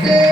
Friday.